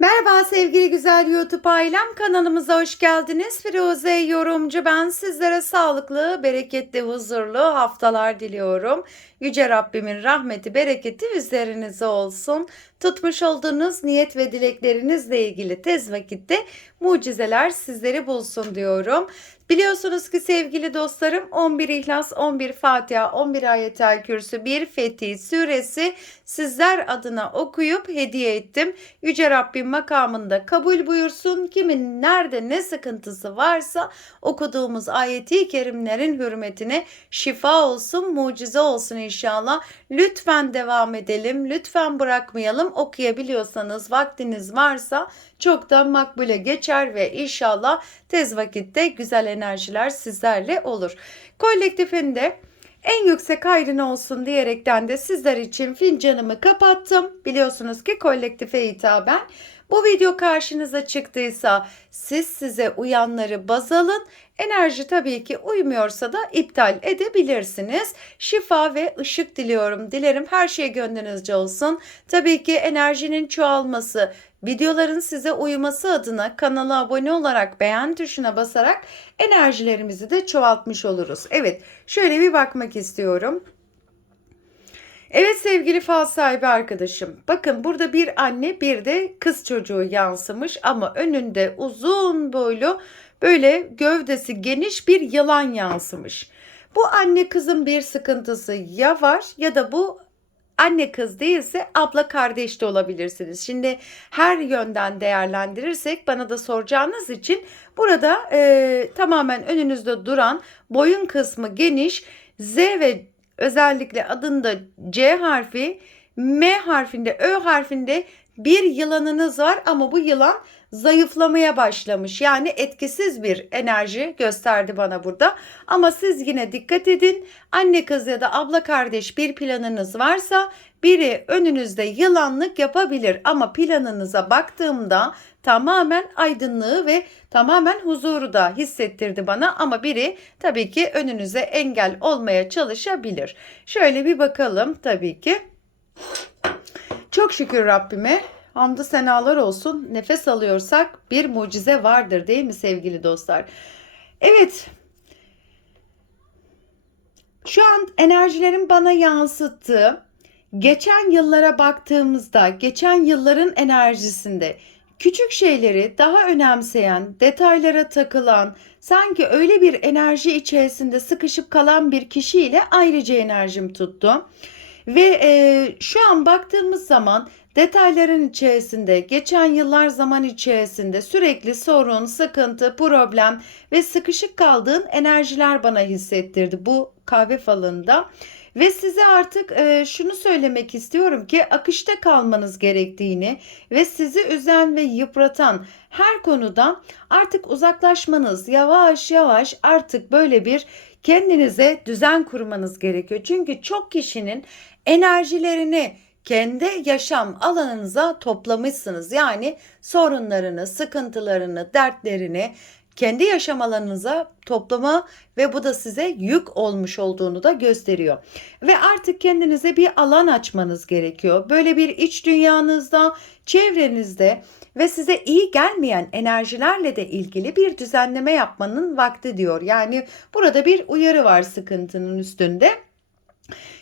Merhaba sevgili güzel YouTube ailem kanalımıza hoş geldiniz. Firuze yorumcu ben sizlere sağlıklı, bereketli, huzurlu haftalar diliyorum. Yüce Rabbimin rahmeti, bereketi üzerinize olsun. Tutmuş olduğunuz niyet ve dileklerinizle ilgili tez vakitte mucizeler sizleri bulsun diyorum. Biliyorsunuz ki sevgili dostlarım 11 İhlas, 11 Fatiha, 11 Ayetel Kürsü, 1 Fetih suresi sizler adına okuyup hediye ettim. Yüce Rabbim makamında kabul buyursun. Kimin nerede ne sıkıntısı varsa okuduğumuz ayeti kerimlerin hürmetine şifa olsun, mucize olsun inşallah. Lütfen devam edelim. Lütfen bırakmayalım. Okuyabiliyorsanız vaktiniz varsa çok da makbule geçer ve inşallah tez vakitte güzel enerjiler sizlerle olur. Kolektifinde en yüksek hayrın olsun diyerekten de sizler için fincanımı kapattım. Biliyorsunuz ki kolektife hitaben bu video karşınıza çıktıysa siz size uyanları baz alın. Enerji tabii ki uymuyorsa da iptal edebilirsiniz. Şifa ve ışık diliyorum. Dilerim her şey gönlünüzce olsun. Tabii ki enerjinin çoğalması, videoların size uyması adına kanala abone olarak beğen tuşuna basarak enerjilerimizi de çoğaltmış oluruz. Evet, şöyle bir bakmak istiyorum. Evet sevgili fal sahibi arkadaşım. Bakın burada bir anne bir de kız çocuğu yansımış ama önünde uzun boylu böyle gövdesi geniş bir yılan yansımış. Bu anne kızın bir sıkıntısı ya var ya da bu anne kız değilse abla kardeş de olabilirsiniz. Şimdi her yönden değerlendirirsek bana da soracağınız için burada e, tamamen önünüzde duran boyun kısmı geniş Z ve özellikle adında C harfi, M harfinde, Ö harfinde bir yılanınız var ama bu yılan zayıflamaya başlamış. Yani etkisiz bir enerji gösterdi bana burada. Ama siz yine dikkat edin. Anne kız ya da abla kardeş bir planınız varsa biri önünüzde yılanlık yapabilir ama planınıza baktığımda tamamen aydınlığı ve tamamen huzuru da hissettirdi bana ama biri tabii ki önünüze engel olmaya çalışabilir. Şöyle bir bakalım tabii ki. Çok şükür Rabbime. Hamdü senalar olsun. Nefes alıyorsak bir mucize vardır değil mi sevgili dostlar? Evet. Şu an enerjilerin bana yansıttığı geçen yıllara baktığımızda, geçen yılların enerjisinde küçük şeyleri daha önemseyen, detaylara takılan, sanki öyle bir enerji içerisinde sıkışıp kalan bir kişiyle ayrıca enerjim tuttu. Ve e, şu an baktığımız zaman detayların içerisinde, geçen yıllar zaman içerisinde sürekli sorun, sıkıntı, problem ve sıkışık kaldığın enerjiler bana hissettirdi bu kahve falında. Ve size artık e, şunu söylemek istiyorum ki akışta kalmanız gerektiğini ve sizi üzen ve yıpratan her konuda artık uzaklaşmanız yavaş yavaş artık böyle bir kendinize düzen kurmanız gerekiyor. Çünkü çok kişinin enerjilerini kendi yaşam alanınıza toplamışsınız. Yani sorunlarını, sıkıntılarını, dertlerini kendi yaşam alanınıza toplama ve bu da size yük olmuş olduğunu da gösteriyor. Ve artık kendinize bir alan açmanız gerekiyor. Böyle bir iç dünyanızda, çevrenizde ve size iyi gelmeyen enerjilerle de ilgili bir düzenleme yapmanın vakti diyor. Yani burada bir uyarı var sıkıntının üstünde.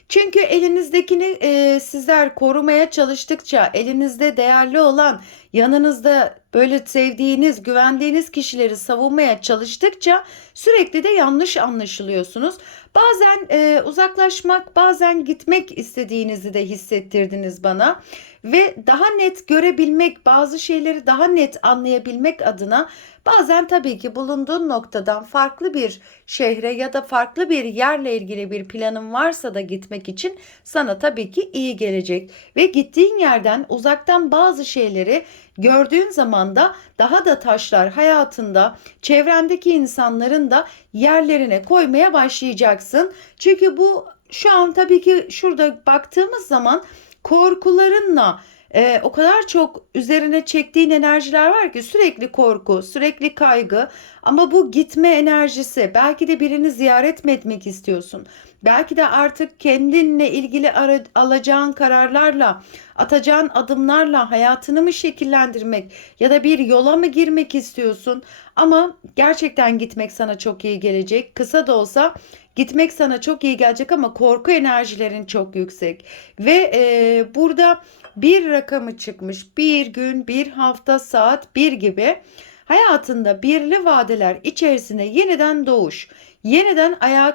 Çünkü elinizdekini e, sizler korumaya çalıştıkça elinizde değerli olan yanınızda böyle sevdiğiniz, güvendiğiniz kişileri savunmaya çalıştıkça sürekli de yanlış anlaşılıyorsunuz. Bazen e, uzaklaşmak, bazen gitmek istediğinizi de hissettirdiniz bana ve daha net görebilmek, bazı şeyleri daha net anlayabilmek adına bazen tabii ki bulunduğun noktadan farklı bir şehre ya da farklı bir yerle ilgili bir planın varsa da gitmek için sana tabii ki iyi gelecek ve gittiğin yerden uzaktan bazı şeyleri gördüğün zaman da daha da taşlar hayatında çevrendeki insanların da yerlerine koymaya başlayacaksın. Çünkü bu şu an tabii ki şurada baktığımız zaman korkularınla Eee, o kadar çok üzerine çektiğin enerjiler var ki sürekli korku, sürekli kaygı ama bu gitme enerjisi. Belki de birini ziyaret mi etmek istiyorsun? Belki de artık kendinle ilgili alacağın kararlarla, atacağın adımlarla hayatını mı şekillendirmek ya da bir yola mı girmek istiyorsun? Ama gerçekten gitmek sana çok iyi gelecek. Kısa da olsa gitmek sana çok iyi gelecek ama korku enerjilerin çok yüksek. Ve eee, burada bir rakamı çıkmış. Bir gün, bir hafta, saat, bir gibi. Hayatında birli vadeler içerisinde yeniden doğuş, yeniden ayağa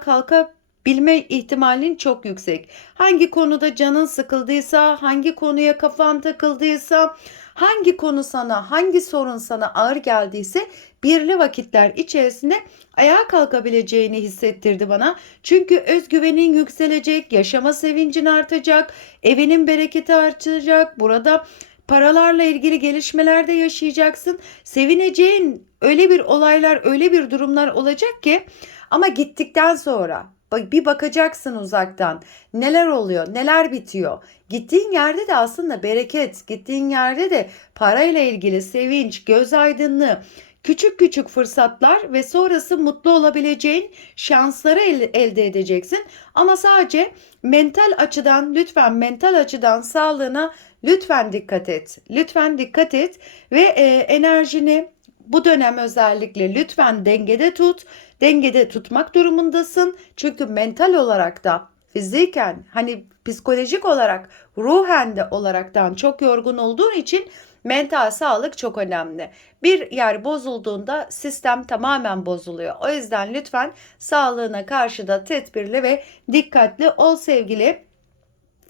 kalkabilme ihtimalin çok yüksek. Hangi konuda canın sıkıldıysa, hangi konuya kafan takıldıysa, hangi konu sana, hangi sorun sana ağır geldiyse birli vakitler içerisinde ayağa kalkabileceğini hissettirdi bana. Çünkü özgüvenin yükselecek, yaşama sevincin artacak, evinin bereketi artacak. Burada paralarla ilgili gelişmeler de yaşayacaksın. Sevineceğin öyle bir olaylar, öyle bir durumlar olacak ki ama gittikten sonra bir bakacaksın uzaktan. Neler oluyor, neler bitiyor. Gittiğin yerde de aslında bereket, gittiğin yerde de parayla ilgili sevinç, göz aydınlığı, küçük küçük fırsatlar ve sonrası mutlu olabileceğin şansları el- elde edeceksin. Ama sadece mental açıdan lütfen mental açıdan sağlığına lütfen dikkat et. Lütfen dikkat et ve e, enerjini bu dönem özellikle lütfen dengede tut. Dengede tutmak durumundasın. Çünkü mental olarak da fiziken hani psikolojik olarak ruhen de olaraktan çok yorgun olduğun için mental sağlık çok önemli. Bir yer bozulduğunda sistem tamamen bozuluyor. O yüzden lütfen sağlığına karşı da tedbirli ve dikkatli ol sevgili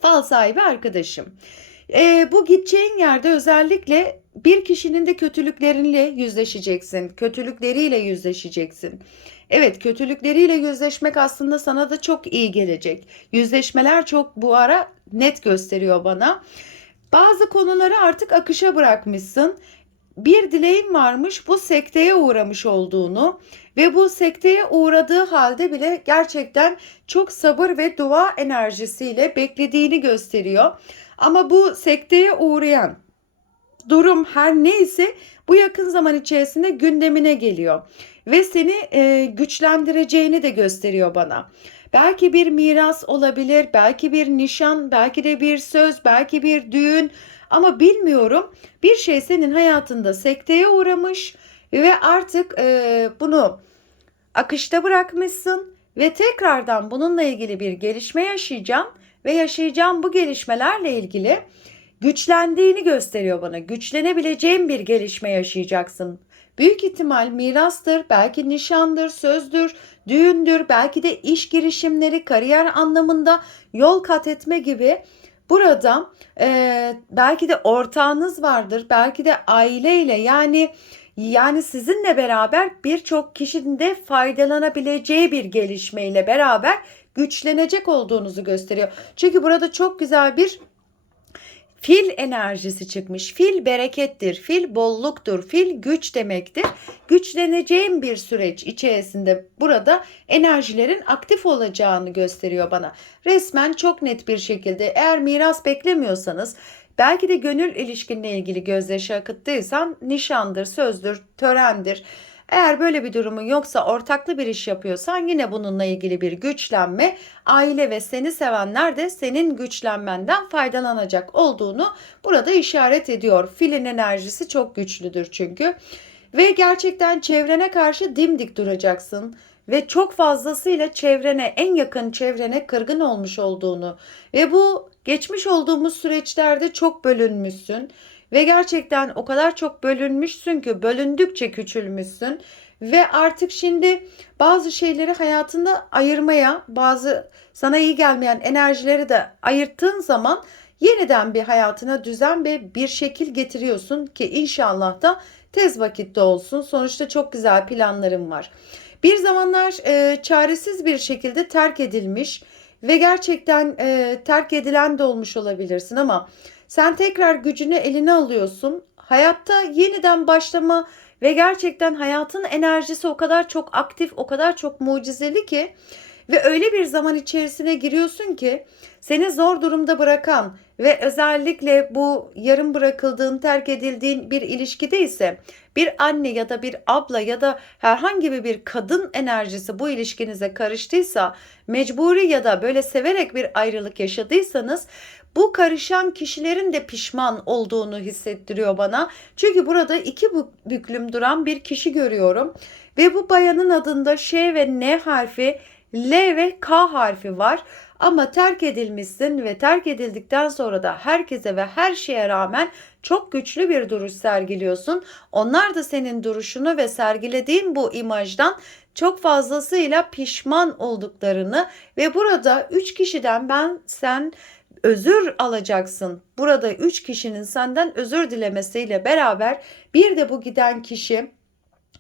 fal sahibi arkadaşım. Ee, bu gideceğin yerde özellikle bir kişinin de kötülükleriyle yüzleşeceksin. Kötülükleriyle yüzleşeceksin. Evet, kötülükleriyle yüzleşmek aslında sana da çok iyi gelecek. Yüzleşmeler çok bu ara net gösteriyor bana. Bazı konuları artık akışa bırakmışsın. Bir dileğin varmış bu sekteye uğramış olduğunu ve bu sekteye uğradığı halde bile gerçekten çok sabır ve dua enerjisiyle beklediğini gösteriyor. Ama bu sekteye uğrayan durum her neyse bu yakın zaman içerisinde gündemine geliyor ve seni e, güçlendireceğini de gösteriyor bana. Belki bir miras olabilir, belki bir nişan, belki de bir söz, belki bir düğün ama bilmiyorum. Bir şey senin hayatında sekteye uğramış ve artık e, bunu akışta bırakmışsın ve tekrardan bununla ilgili bir gelişme yaşayacağım ve yaşayacağım bu gelişmelerle ilgili güçlendiğini gösteriyor bana. Güçlenebileceğim bir gelişme yaşayacaksın. Büyük ihtimal mirastır, belki nişandır, sözdür, düğündür, belki de iş girişimleri, kariyer anlamında yol kat etme gibi burada e, belki de ortağınız vardır, belki de aileyle yani yani sizinle beraber birçok kişinin de faydalanabileceği bir gelişmeyle beraber güçlenecek olduğunuzu gösteriyor. Çünkü burada çok güzel bir Fil enerjisi çıkmış. Fil berekettir, fil bolluktur, fil güç demektir. Güçleneceğim bir süreç içerisinde burada enerjilerin aktif olacağını gösteriyor bana. Resmen çok net bir şekilde eğer miras beklemiyorsanız belki de gönül ilişkinle ilgili gözyaşı akıttıysan nişandır, sözdür, törendir. Eğer böyle bir durumun yoksa ortaklı bir iş yapıyorsan yine bununla ilgili bir güçlenme, aile ve seni sevenler de senin güçlenmenden faydalanacak olduğunu burada işaret ediyor. Filin enerjisi çok güçlüdür çünkü. Ve gerçekten çevrene karşı dimdik duracaksın ve çok fazlasıyla çevrene, en yakın çevrene kırgın olmuş olduğunu ve bu geçmiş olduğumuz süreçlerde çok bölünmüşsün ve gerçekten o kadar çok bölünmüşsün ki bölündükçe küçülmüşsün ve artık şimdi bazı şeyleri hayatında ayırmaya, bazı sana iyi gelmeyen enerjileri de ayırttığın zaman yeniden bir hayatına düzen ve bir şekil getiriyorsun ki inşallah da tez vakitte olsun. Sonuçta çok güzel planlarım var. Bir zamanlar e, çaresiz bir şekilde terk edilmiş ve gerçekten e, terk edilen de olmuş olabilirsin ama sen tekrar gücünü eline alıyorsun. Hayatta yeniden başlama ve gerçekten hayatın enerjisi o kadar çok aktif, o kadar çok mucizeli ki ve öyle bir zaman içerisine giriyorsun ki seni zor durumda bırakan ve özellikle bu yarım bırakıldığın, terk edildiğin bir ilişkide ise bir anne ya da bir abla ya da herhangi bir kadın enerjisi bu ilişkinize karıştıysa, mecburi ya da böyle severek bir ayrılık yaşadıysanız bu karışan kişilerin de pişman olduğunu hissettiriyor bana. Çünkü burada iki büklüm duran bir kişi görüyorum ve bu bayanın adında Ş ve N harfi, L ve K harfi var. Ama terk edilmişsin ve terk edildikten sonra da herkese ve her şeye rağmen çok güçlü bir duruş sergiliyorsun. Onlar da senin duruşunu ve sergilediğin bu imajdan çok fazlasıyla pişman olduklarını ve burada üç kişiden ben sen özür alacaksın. Burada üç kişinin senden özür dilemesiyle beraber bir de bu giden kişi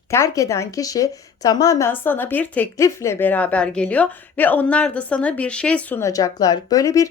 terk eden kişi tamamen sana bir teklifle beraber geliyor ve onlar da sana bir şey sunacaklar. Böyle bir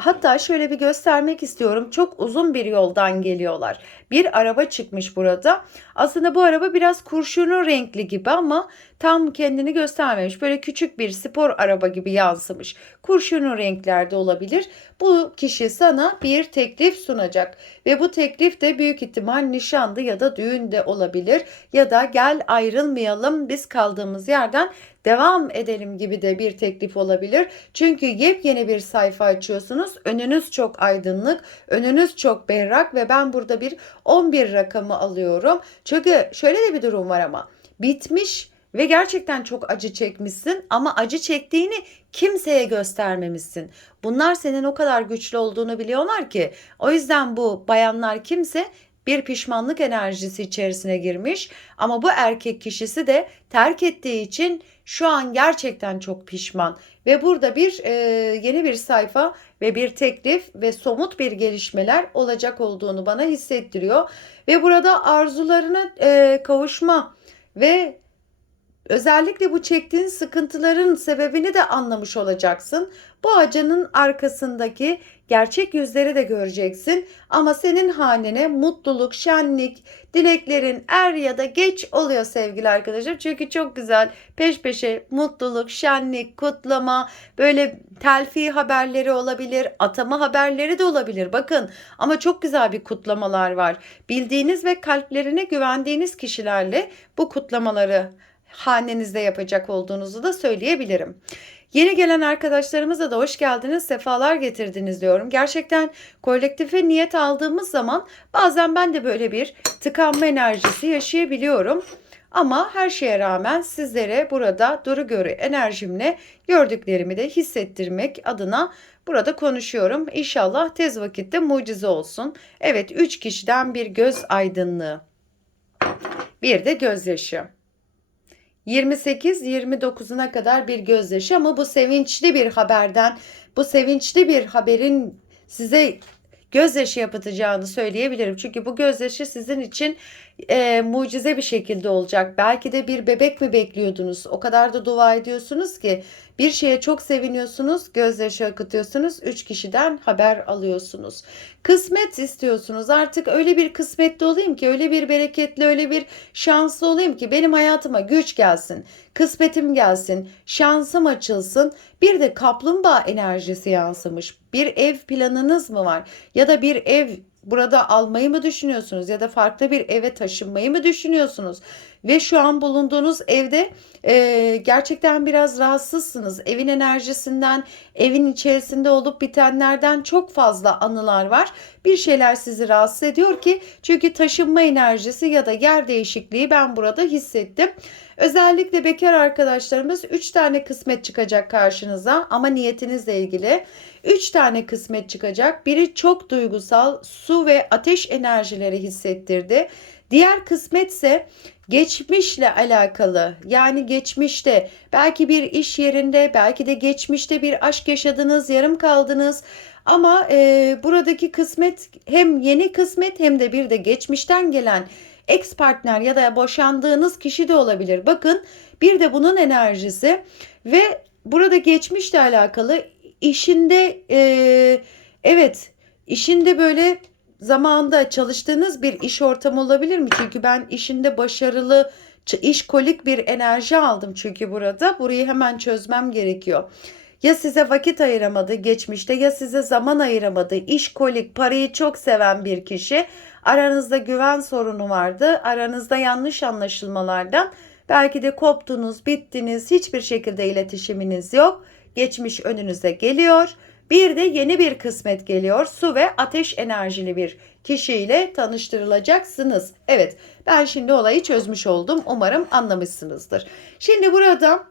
Hatta şöyle bir göstermek istiyorum. Çok uzun bir yoldan geliyorlar. Bir araba çıkmış burada. Aslında bu araba biraz kurşunu renkli gibi ama tam kendini göstermemiş. Böyle küçük bir spor araba gibi yansımış. Kurşunu renklerde olabilir. Bu kişi sana bir teklif sunacak ve bu teklif de büyük ihtimal nişandı ya da düğünde olabilir ya da gel ayrılmayalım biz kaldığımız yerden devam edelim gibi de bir teklif olabilir. Çünkü yepyeni bir sayfa açıyorsunuz. Önünüz çok aydınlık, önünüz çok berrak ve ben burada bir 11 rakamı alıyorum. Çünkü şöyle de bir durum var ama bitmiş ve gerçekten çok acı çekmişsin ama acı çektiğini kimseye göstermemişsin. Bunlar senin o kadar güçlü olduğunu biliyorlar ki. O yüzden bu bayanlar kimse bir pişmanlık enerjisi içerisine girmiş. Ama bu erkek kişisi de terk ettiği için şu an gerçekten çok pişman. Ve burada bir e, yeni bir sayfa ve bir teklif ve somut bir gelişmeler olacak olduğunu bana hissettiriyor. Ve burada arzularına e, kavuşma ve özellikle bu çektiğin sıkıntıların sebebini de anlamış olacaksın. Bu acının arkasındaki gerçek yüzleri de göreceksin. Ama senin hanene mutluluk, şenlik, dileklerin er ya da geç oluyor sevgili arkadaşlar. Çünkü çok güzel peş peşe mutluluk, şenlik, kutlama, böyle telfi haberleri olabilir, atama haberleri de olabilir. Bakın ama çok güzel bir kutlamalar var. Bildiğiniz ve kalplerine güvendiğiniz kişilerle bu kutlamaları hanenizde yapacak olduğunuzu da söyleyebilirim. Yeni gelen arkadaşlarımıza da hoş geldiniz, sefalar getirdiniz diyorum. Gerçekten kolektife niyet aldığımız zaman bazen ben de böyle bir tıkanma enerjisi yaşayabiliyorum. Ama her şeye rağmen sizlere burada duru görü enerjimle gördüklerimi de hissettirmek adına burada konuşuyorum. İnşallah tez vakitte mucize olsun. Evet 3 kişiden bir göz aydınlığı. Bir de gözyaşı. 28-29'una kadar bir gözyaşı ama bu sevinçli bir haberden, bu sevinçli bir haberin size gözyaşı yapıtacağını söyleyebilirim. Çünkü bu gözyaşı sizin için e, mucize bir şekilde olacak. Belki de bir bebek mi bekliyordunuz? O kadar da dua ediyorsunuz ki bir şeye çok seviniyorsunuz, gözyaşı akıtıyorsunuz, üç kişiden haber alıyorsunuz. Kısmet istiyorsunuz. Artık öyle bir kısmetli olayım ki, öyle bir bereketli, öyle bir şanslı olayım ki benim hayatıma güç gelsin, kısmetim gelsin, şansım açılsın. Bir de kaplumbağa enerjisi yansımış. Bir ev planınız mı var? Ya da bir ev burada almayı mı düşünüyorsunuz ya da farklı bir eve taşınmayı mı düşünüyorsunuz? Ve şu an bulunduğunuz evde e, gerçekten biraz rahatsızsınız. Evin enerjisinden, evin içerisinde olup bitenlerden çok fazla anılar var. Bir şeyler sizi rahatsız ediyor ki çünkü taşınma enerjisi ya da yer değişikliği ben burada hissettim. Özellikle bekar arkadaşlarımız 3 tane kısmet çıkacak karşınıza ama niyetinizle ilgili. 3 tane kısmet çıkacak. Biri çok duygusal su ve ateş enerjileri hissettirdi. Diğer kısmet ise geçmişle alakalı yani geçmişte belki bir iş yerinde belki de geçmişte bir aşk yaşadınız yarım kaldınız ama e, buradaki kısmet hem yeni kısmet hem de bir de geçmişten gelen ex partner ya da boşandığınız kişi de olabilir. Bakın bir de bunun enerjisi ve burada geçmişle alakalı işinde e, evet işinde böyle zamanda çalıştığınız bir iş ortamı olabilir mi? Çünkü ben işinde başarılı işkolik bir enerji aldım çünkü burada. Burayı hemen çözmem gerekiyor. Ya size vakit ayıramadı geçmişte ya size zaman ayıramadı. İşkolik, parayı çok seven bir kişi. Aranızda güven sorunu vardı. Aranızda yanlış anlaşılmalardan belki de koptunuz, bittiniz. Hiçbir şekilde iletişiminiz yok. Geçmiş önünüze geliyor. Bir de yeni bir kısmet geliyor. Su ve ateş enerjili bir kişiyle tanıştırılacaksınız. Evet, ben şimdi olayı çözmüş oldum. Umarım anlamışsınızdır. Şimdi burada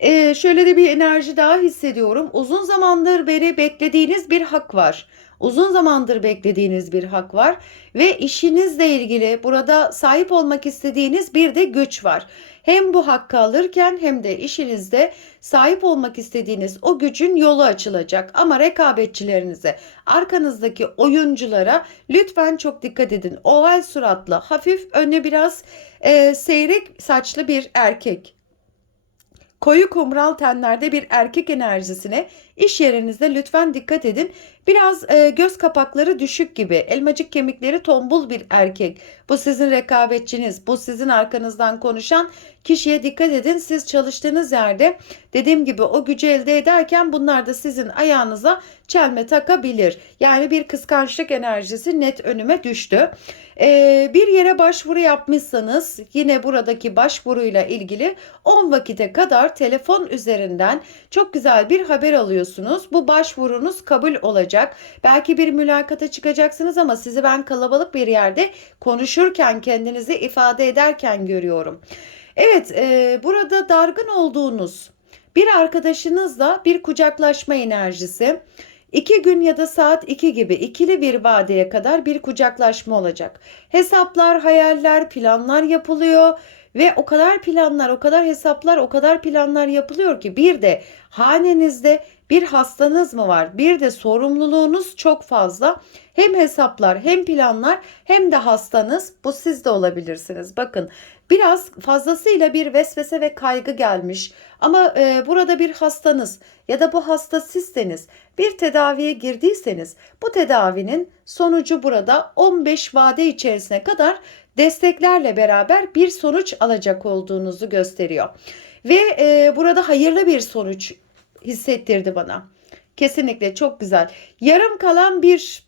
ee, şöyle de bir enerji daha hissediyorum. Uzun zamandır beri beklediğiniz bir hak var. Uzun zamandır beklediğiniz bir hak var ve işinizle ilgili burada sahip olmak istediğiniz bir de güç var. Hem bu hakkı alırken hem de işinizde sahip olmak istediğiniz o gücün yolu açılacak. Ama rekabetçilerinize, arkanızdaki oyunculara lütfen çok dikkat edin. Oval suratlı, hafif önüne biraz e, seyrek saçlı bir erkek koyu kumral tenlerde bir erkek enerjisine iş yerinizde lütfen dikkat edin. Biraz e, göz kapakları düşük gibi, elmacık kemikleri tombul bir erkek. Bu sizin rekabetçiniz, bu sizin arkanızdan konuşan kişiye dikkat edin. Siz çalıştığınız yerde dediğim gibi o gücü elde ederken bunlar da sizin ayağınıza çelme takabilir. Yani bir kıskançlık enerjisi net önüme düştü. Ee, bir yere başvuru yapmışsanız yine buradaki başvuruyla ilgili 10 vakite kadar telefon üzerinden çok güzel bir haber alıyorsunuz. Bu başvurunuz kabul olacak. Belki bir mülakata çıkacaksınız ama sizi ben kalabalık bir yerde konuşurken kendinizi ifade ederken görüyorum. Evet e, burada dargın olduğunuz bir arkadaşınızla bir kucaklaşma enerjisi. İki gün ya da saat 2 gibi ikili bir vadeye kadar bir kucaklaşma olacak. Hesaplar, hayaller, planlar yapılıyor ve o kadar planlar, o kadar hesaplar, o kadar planlar yapılıyor ki bir de hanenizde bir hastanız mı var? Bir de sorumluluğunuz çok fazla. Hem hesaplar, hem planlar, hem de hastanız. Bu siz de olabilirsiniz. Bakın biraz fazlasıyla bir vesvese ve kaygı gelmiş. Ama e, burada bir hastanız ya da bu hasta sizseniz bir tedaviye girdiyseniz bu tedavinin sonucu burada 15 vade içerisine kadar desteklerle beraber bir sonuç alacak olduğunuzu gösteriyor. Ve e, burada hayırlı bir sonuç hissettirdi bana. Kesinlikle çok güzel. Yarım kalan bir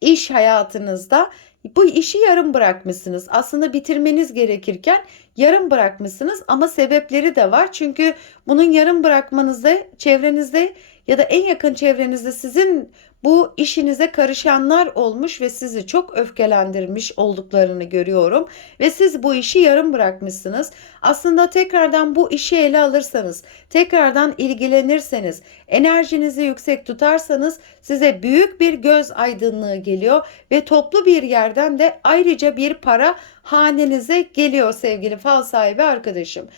iş hayatınızda bu işi yarım bırakmışsınız. Aslında bitirmeniz gerekirken yarım bırakmışsınız ama sebepleri de var. Çünkü bunun yarım bırakmanızda çevrenizde ya da en yakın çevrenizde sizin bu işinize karışanlar olmuş ve sizi çok öfkelendirmiş olduklarını görüyorum ve siz bu işi yarım bırakmışsınız. Aslında tekrardan bu işi ele alırsanız, tekrardan ilgilenirseniz, enerjinizi yüksek tutarsanız size büyük bir göz aydınlığı geliyor ve toplu bir yerden de ayrıca bir para hanenize geliyor sevgili fal sahibi arkadaşım.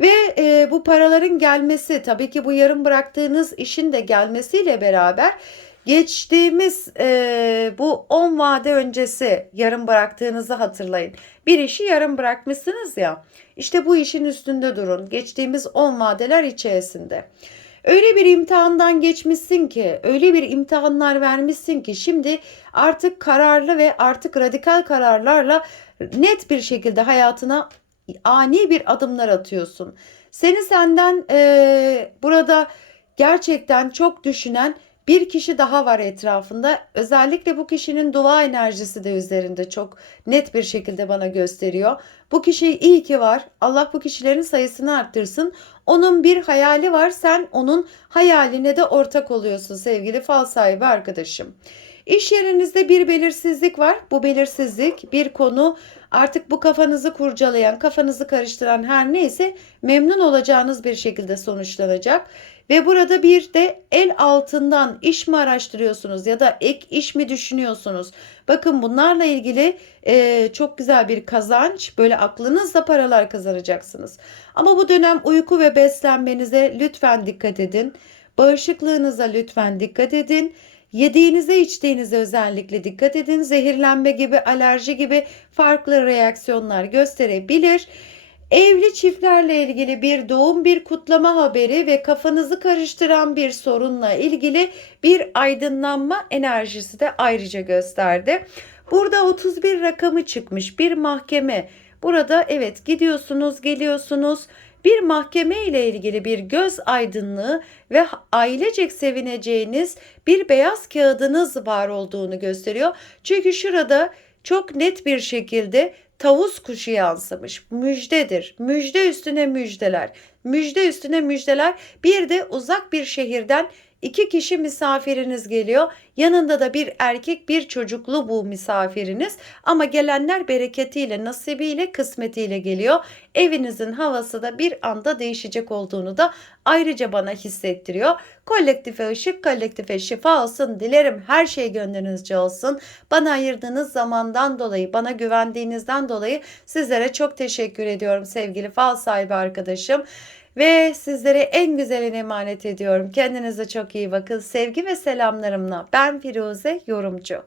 Ve e, bu paraların gelmesi tabii ki bu yarım bıraktığınız işin de gelmesiyle beraber geçtiğimiz e, bu 10 vade öncesi yarım bıraktığınızı hatırlayın. Bir işi yarım bırakmışsınız ya işte bu işin üstünde durun geçtiğimiz 10 vadeler içerisinde. Öyle bir imtihandan geçmişsin ki, öyle bir imtihanlar vermişsin ki şimdi artık kararlı ve artık radikal kararlarla net bir şekilde hayatına ani bir adımlar atıyorsun. Seni senden e, burada gerçekten çok düşünen bir kişi daha var etrafında. Özellikle bu kişinin dua enerjisi de üzerinde çok net bir şekilde bana gösteriyor. Bu kişi iyi ki var. Allah bu kişilerin sayısını arttırsın. Onun bir hayali var. Sen onun hayaline de ortak oluyorsun sevgili fal sahibi arkadaşım. İş yerinizde bir belirsizlik var. Bu belirsizlik bir konu artık bu kafanızı kurcalayan, kafanızı karıştıran her neyse memnun olacağınız bir şekilde sonuçlanacak. Ve burada bir de el altından iş mi araştırıyorsunuz ya da ek iş mi düşünüyorsunuz? Bakın bunlarla ilgili e, çok güzel bir kazanç böyle aklınızla paralar kazanacaksınız. Ama bu dönem uyku ve beslenmenize lütfen dikkat edin. Bağışıklığınıza lütfen dikkat edin. Yediğinize içtiğinize özellikle dikkat edin. Zehirlenme gibi, alerji gibi farklı reaksiyonlar gösterebilir. Evli çiftlerle ilgili bir doğum, bir kutlama haberi ve kafanızı karıştıran bir sorunla ilgili bir aydınlanma enerjisi de ayrıca gösterdi. Burada 31 rakamı çıkmış bir mahkeme. Burada evet gidiyorsunuz, geliyorsunuz. Bir mahkeme ile ilgili bir göz aydınlığı ve ailecek sevineceğiniz bir beyaz kağıdınız var olduğunu gösteriyor. Çünkü şurada çok net bir şekilde tavus kuşu yansımış. Müjdedir. Müjde üstüne müjdeler. Müjde üstüne müjdeler. Bir de uzak bir şehirden iki kişi misafiriniz geliyor. Yanında da bir erkek bir çocuklu bu misafiriniz. Ama gelenler bereketiyle, nasibiyle, kısmetiyle geliyor. Evinizin havası da bir anda değişecek olduğunu da ayrıca bana hissettiriyor. Kolektife ışık, kolektife şifa olsun. Dilerim her şey gönlünüzce olsun. Bana ayırdığınız zamandan dolayı, bana güvendiğinizden dolayı sizlere çok teşekkür ediyorum sevgili fal sahibi arkadaşım. Ve sizlere en güzelini emanet ediyorum. Kendinize çok iyi bakın. Sevgi ve selamlarımla ben Firuze Yorumcu.